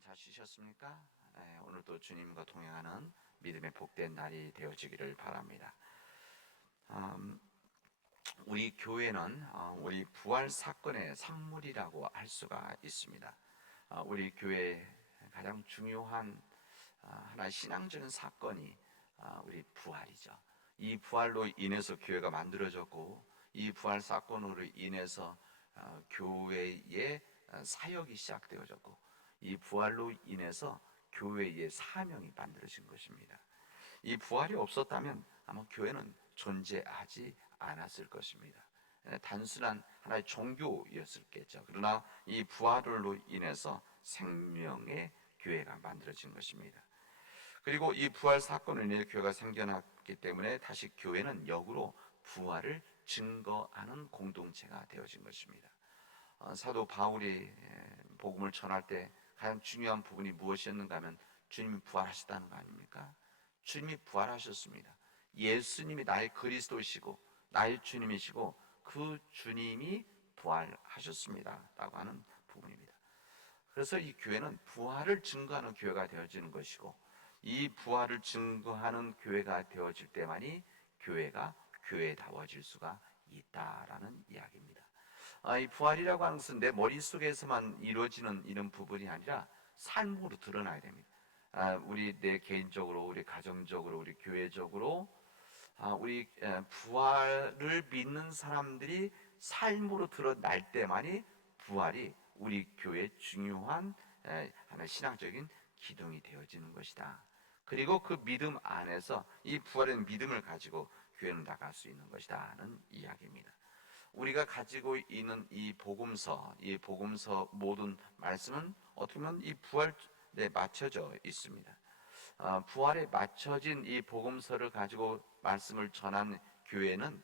여러분 잘 쉬셨습니까? 오늘도 주님과 동행하는 믿음의 복된 날이 되어지기를 바랍니다. 음, 우리 교회는 우리 부활 사건의 산물이라고 할 수가 있습니다. 우리 교회의 가장 중요한 하나의 신앙적인 사건이 우리 부활이죠. 이 부활로 인해서 교회가 만들어졌고, 이 부활 사건으로 인해서 교회의 사역이 시작되어졌고, 이 부활로 인해서 교회의 사명이 만들어진 것입니다. 이 부활이 없었다면 아마 교회는 존재하지 않았을 것입니다. 단순한 하나의 종교였을겠죠. 그러나 이 부활로 인해서 생명의 교회가 만들어진 것입니다. 그리고 이 부활 사건으로 인해 교회가 생겨났기 때문에 다시 교회는 역으로 부활을 증거하는 공동체가 되어진 것입니다. 사도 바울이 복음을 전할 때 가장 중요한 부분이 무엇이었는가 하면 주님이 부활하셨다는 거 아닙니까? 주님이 부활하셨습니다. 예수님이 나의 그리스도이시고 나의 주님이시고 그 주님이 부활하셨습니다 라고 하는 부분입니다. 그래서 이 교회는 부활을 증거하는 교회가 되어지는 것이고, 이 부활을 증거하는 교회가 되어질 때만이 교회가 교회다워질 수가 있다라는 이야기입니다. 이 부활이라고 하는 것은 내 머릿속에서만 이루어지는 이런 부분이 아니라 삶으로 드러나야 됩니다. 우리 내 개인적으로, 우리 가정적으로, 우리 교회적으로 우리 부활을 믿는 사람들이 삶으로 드러날 때만이 부활이 우리 교회의 중요한 하나의 신앙적인 기둥이 되어지는 것이다. 그리고 그 믿음 안에서 이 부활의 믿음을 가지고 교회는 나갈 수 있는 것이다는 이야기입니다. 우리가 가지고 있는 이 복음서 모든 말씀은 어떻게 보면 이 부활에 맞춰져 있습니다. 부활에 맞춰진 이 복음서를 가지고 말씀을 전한 교회는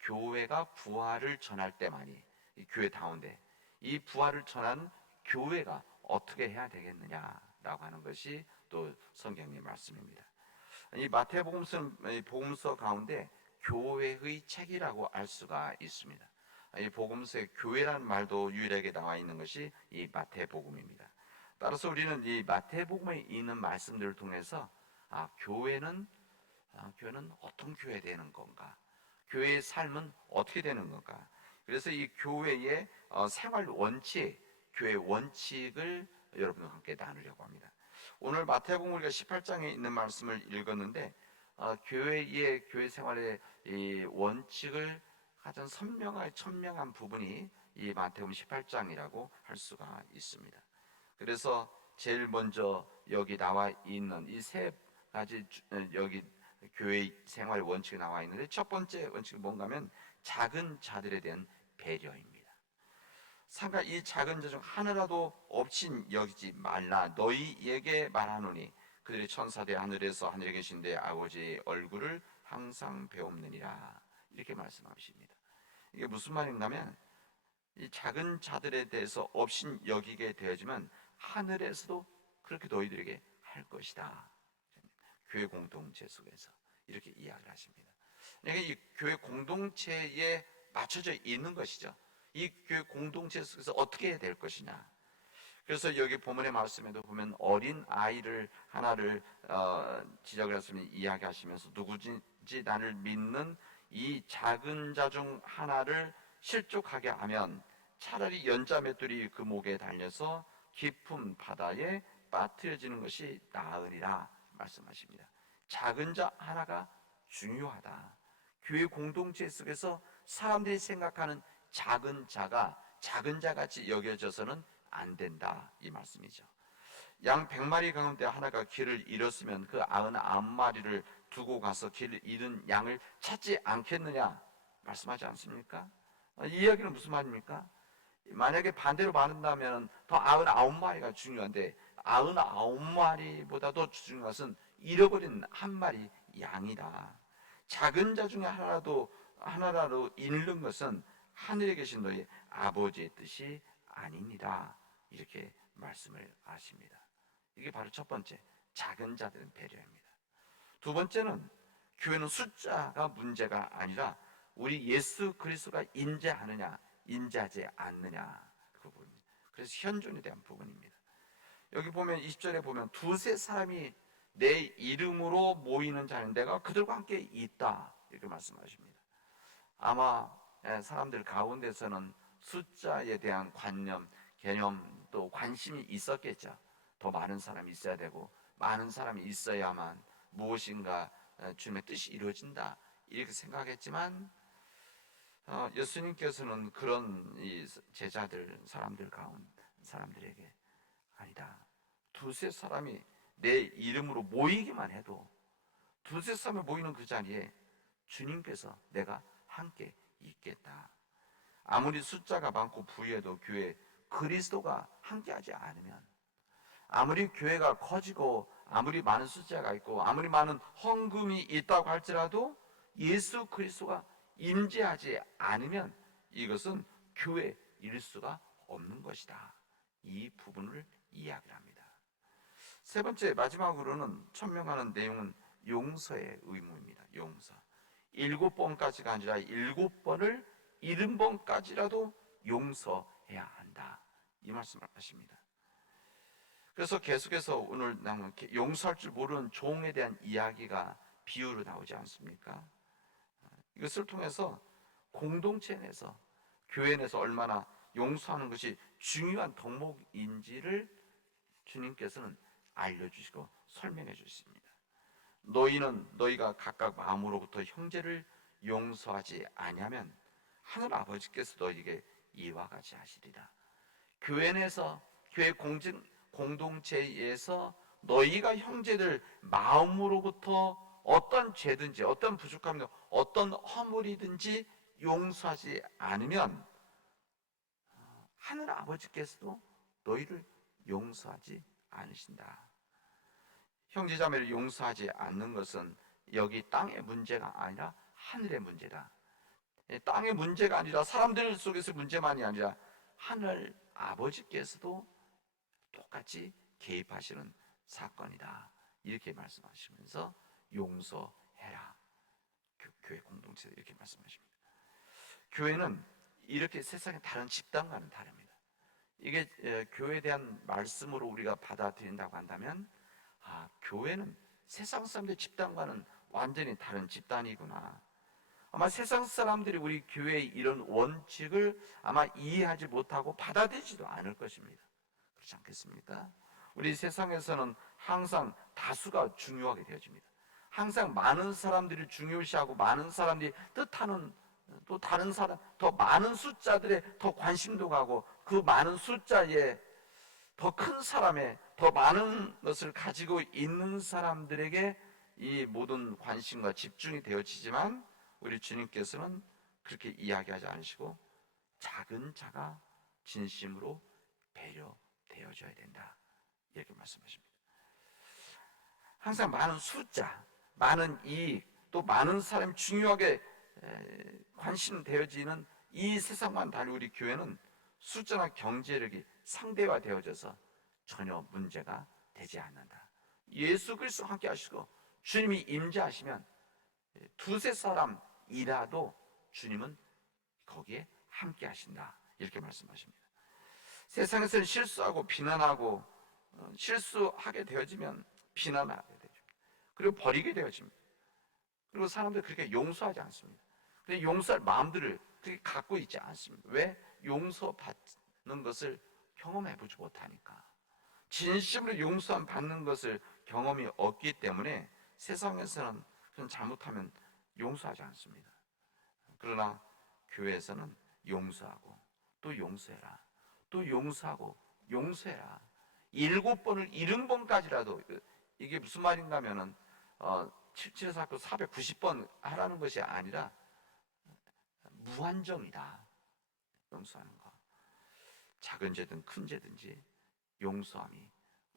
교회가 부활을 전할 때만이 이 교회다운데, 이 부활을 전한 교회가 어떻게 해야 되겠느냐라고 하는 것이 또 성경의 말씀입니다. 이 마태복음서는 복음서 가운데 교회의 책이라고 알 수가 있습니다. 이 복음서에 교회라는 말도 유일하게 나와 있는 것이 이 마태복음입니다. 따라서 우리는 이 마태복음에 있는 말씀들을 통해서 교회는 어떤 교회 되는 건가? 교회의 삶은 어떻게 되는 건가? 그래서 이 교회의 생활 원칙, 교회 원칙을 여러분과 함께 나누려고 합니다. 오늘 마태복음 우리가 18장에 있는 말씀을 읽었는데 교회 생활의 이 원칙을 가장 선명하게 천명한 부분이 이 마태복음 18장이라고 할 수가 있습니다. 그래서 제일 먼저 여기 나와 있는 이 세 가지 여기 교회 생활 원칙이 나와 있는데, 첫 번째 원칙은 뭔가 하면 작은 자들에 대한 배려입니다. 상가 이 작은 자 중 하나라도 없인 여기지 말라. 너희에게 말하노니 그들의 천사대 하늘에서 하늘에 계신 내 아버지의 얼굴을 항상 배옵느니라. 이렇게 말씀하십니다. 이게 무슨 말인가 하면 이 작은 자들에 대해서 없인 여기게 되어지면 하늘에서도 그렇게 너희들에게 할 것이다. 교회 공동체 속에서 이렇게 이야기를 하십니다. 그러니까 이 교회 공동체에 맞춰져 있는 것이죠. 이 교회 공동체 속에서 어떻게 해야 될 것이냐. 그래서 여기 본문의 말씀에도 보면 어린 아이를 하나를 지적을 했으면 이야기하시면서 누구든지 나를 믿는 이 작은 자 중 하나를 실족하게 하면 차라리 연자 맷돌이 그 목에 달려서 깊은 바다에 빠뜨려지는 것이 나으리라 말씀하십니다. 작은 자 하나가 중요하다. 교회 공동체 속에서 사람들이 생각하는 작은 자가 작은 자같이 여겨져서는 안 된다, 이 말씀이죠. 양 100마리 가운데 하나가 길을 잃었으면 그 99마리를 두고 가서 길을 잃은 양을 찾지 않겠느냐 말씀하지 않습니까? 이 이야기는 무슨 말입니까? 만약에 반대로 말한다면 더 99마리가 중요한데 99마리보다 더 중요한 것은 잃어버린 한 마리 양이다. 작은 자 중에 하나라도 잃는 것은 하늘에 계신 너희 아버지의 뜻이 아닙니다. 이렇게 말씀을 하십니다. 이게 바로 첫 번째, 작은 자들은 배려입니다. 두 번째는 교회는 숫자가 문제가 아니라 우리 예수 그리스도가 인재하느냐 인재하지 않느냐 그 부분입니다. 그래서 현존에 대한 부분입니다. 여기 보면 20절에 보면 두세 사람이 내 이름으로 모이는 자는 내가 그들과 함께 있다, 이렇게 말씀하십니다. 아마 사람들 가운데서는 숫자에 대한 관념, 개념, 또 관심이 있었겠죠. 더 많은 사람이 있어야 되고 많은 사람이 있어야만 무엇인가 주님의 뜻이 이루어진다, 이렇게 생각했지만 예수님께서는 그런 이 제자들, 사람들에게 아니다. 두세 사람이 내 이름으로 모이기만 해도, 두세 사람이 모이는 그 자리에 주님께서 내가 함께 있겠다. 아무리 숫자가 많고 부유해도 교회 그리스도가 함께하지 않으면, 아무리 교회가 커지고 아무리 많은 숫자가 있고 아무리 많은 헌금이 있다고 할지라도 예수 그리스도가 임재하지 않으면 이것은 교회일 수가 없는 것이다. 이 부분을 이야기를 합니다. 세 번째, 마지막으로는 천명하는 내용은 용서의 의무입니다. 용서. 7번까지가 아니라 7번을 70번까지라도 용서해야 한다, 이 말씀을 하십니다. 그래서 계속해서 오늘 용서할 줄 모르는 종에 대한 이야기가 비유로 나오지 않습니까? 이것을 통해서 공동체 내에서, 교회 내에서 얼마나 용서하는 것이 중요한 덕목인지를 주님께서는 알려주시고 설명해 주십니다. 너희는 너희가 각각 마음으로부터 형제를 용서하지 아니하면 하늘 아버지께서 너희에게 이와 같이 하시리라. 교회 내에서, 교회 공동체에서 너희가 형제들 마음으로부터 어떤 죄든지 어떤 부족함이든 어떤 허물이든지 용서하지 않으면 하늘 아버지께서도 너희를 용서하지 않으신다. 형제자매를 용서하지 않는 것은 여기 땅의 문제가 아니라 하늘의 문제다. 땅의 문제가 아니라 사람들 속에서 문제만이 아니라 하늘 아버지께서도 똑같이 개입하시는 사건이다, 이렇게 말씀하시면서 용서해라. 교회 공동체 이렇게 말씀하십니다. 교회는 이렇게 세상의 다른 집단과는 다릅니다. 이게 교회에 대한 말씀으로 우리가 받아들인다고 한다면, 교회는 세상 사람들 집단과는 완전히 다른 집단이구나. 아마 세상 사람들이 우리 교회의 이런 원칙을 아마 이해하지 못하고 받아들이지도 않을 것입니다. 그렇지 않겠습니까? 우리 세상에서는 항상 다수가 중요하게 되어집니다. 항상 많은 사람들이 중요시하고 많은 사람들이 뜻하는, 또 다른 사람, 더 많은 숫자들에 더 관심도 가고 그 많은 숫자에 더 큰 사람의, 더 많은 것을 가지고 있는 사람들에게 이 모든 관심과 집중이 되어지지만 우리 주님께서는 그렇게 이야기하지 않으시고 작은 자가 진심으로 배려되어져야 된다, 이렇게 말씀하십니다. 항상 많은 숫자, 많은 이익, 또 많은 사람이 중요하게 관심되어지는 이 세상과는 달리 우리 교회는 숫자나 경제력이 상대화되어져서 전혀 문제가 되지 않는다. 예수 그리스도와 함께 하시고 주님이 임재하시면 두세 사람이라도 주님은 거기에 함께 하신다, 이렇게 말씀하십니다. 세상에서는 실수하고 비난하고 실수하게 되어지면 비난하게 되죠. 그리고 버리게 되어집니다. 그리고 사람들이 그렇게 용서하지 않습니다. 근데 용서할 마음들을 그렇게 갖고 있지 않습니다. 왜? 용서받는 것을 경험해보지 못하니까. 진심으로 용서 받는 것을 경험이 없기 때문에 세상에서는 그런 잘못하면 용서하지 않습니다. 그러나 교회에서는 용서하고 또 용서해라, 또 용서하고 용서해라. 7번을 70번까지라도, 이게 무슨 말인가 하면은 77사건 490번 하라는 것이 아니라 무한정이다, 용서하는 거. 작은 죄든 큰 죄든지 용서함이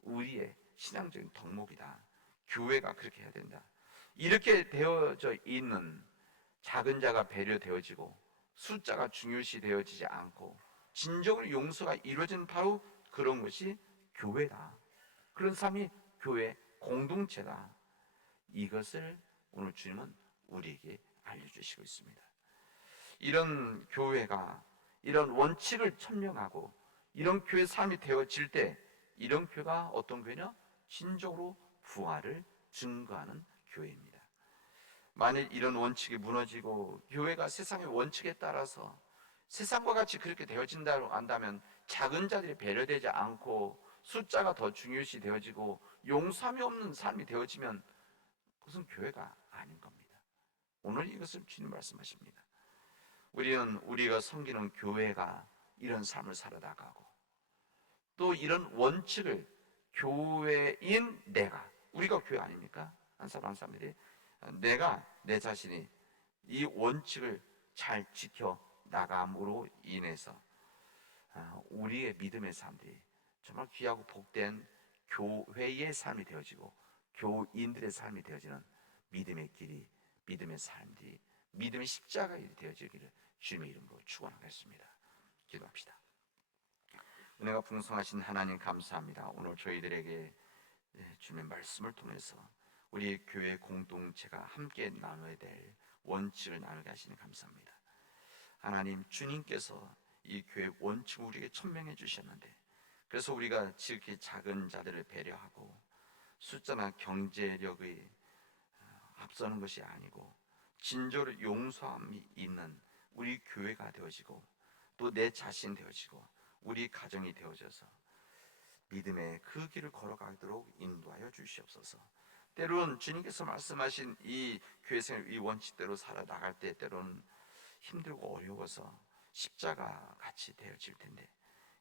우리의 신앙적인 덕목이다. 교회가 그렇게 해야 된다. 이렇게 되어져 있는 작은 자가 배려되어지고 숫자가 중요시 되어지지 않고 진정으로 용서가 이루어지는 바로 그런 것이 교회다. 그런 삶이 교회 공동체다. 이것을 오늘 주님은 우리에게 알려주시고 있습니다. 이런 교회가 이런 원칙을 천명하고 이런 교회 삶이 되어질 때 이런 교회가 어떤 교회냐? 진정으로 부활을 증거하는 교회입니다. 만일 이런 원칙이 무너지고 교회가 세상의 원칙에 따라서 세상과 같이 그렇게 되어진다고 한다면 작은 자들이 배려되지 않고 숫자가 더 중요시 되어지고 용서함이 없는 삶이 되어지면 그것은 교회가 아닌 겁니다. 오늘 이것을 주님 말씀하십니다. 우리는 우리가 섬기는 교회가 이런 삶을 살아나가고 또 이런 원칙을 교회인 내가, 우리가 교회 아닙니까? 한 사람 한 사람들이 내가 내 자신이 이 원칙을 잘 지켜 나감으로 인해서 우리의 믿음의 삶들이 정말 귀하고 복된 교회의 삶이 되어지고 교인들의 삶이 되어지는 믿음의 길이, 믿음의 삶들이, 믿음의 십자가가 되어지기를 주님의 이름으로 축원하겠습니다. 기도합시다. 은혜가 풍성하신 하나님 감사합니다. 오늘 저희들에게 주님의 말씀을 통해서 우리 교회 공동체가 함께 나눠야 될 원칙을 나누게 하시니 감사합니다. 하나님, 주님께서 이 교회 원칙을 우리에게 천명해 주셨는데 그래서 우리가 지극히 작은 자들을 배려하고 숫자나 경제력의 앞서는 것이 아니고 진저로 용서함이 있는 우리 교회가 되어지고 또 내 자신 되어지고 우리 가정이 되어져서 믿음의 그 길을 걸어가도록 인도하여 주시옵소서. 때로는 주님께서 말씀하신 이 교회생활 이 원칙대로 살아나갈 때 때로는 힘들고 어려워서 십자가 같이 되어질 텐데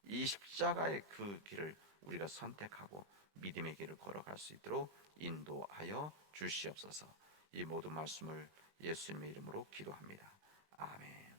이 십자가의 그 길을 우리가 선택하고 믿음의 길을 걸어갈 수 있도록 인도하여 주시옵소서. 이 모든 말씀을 예수님의 이름으로 기도합니다. 아멘.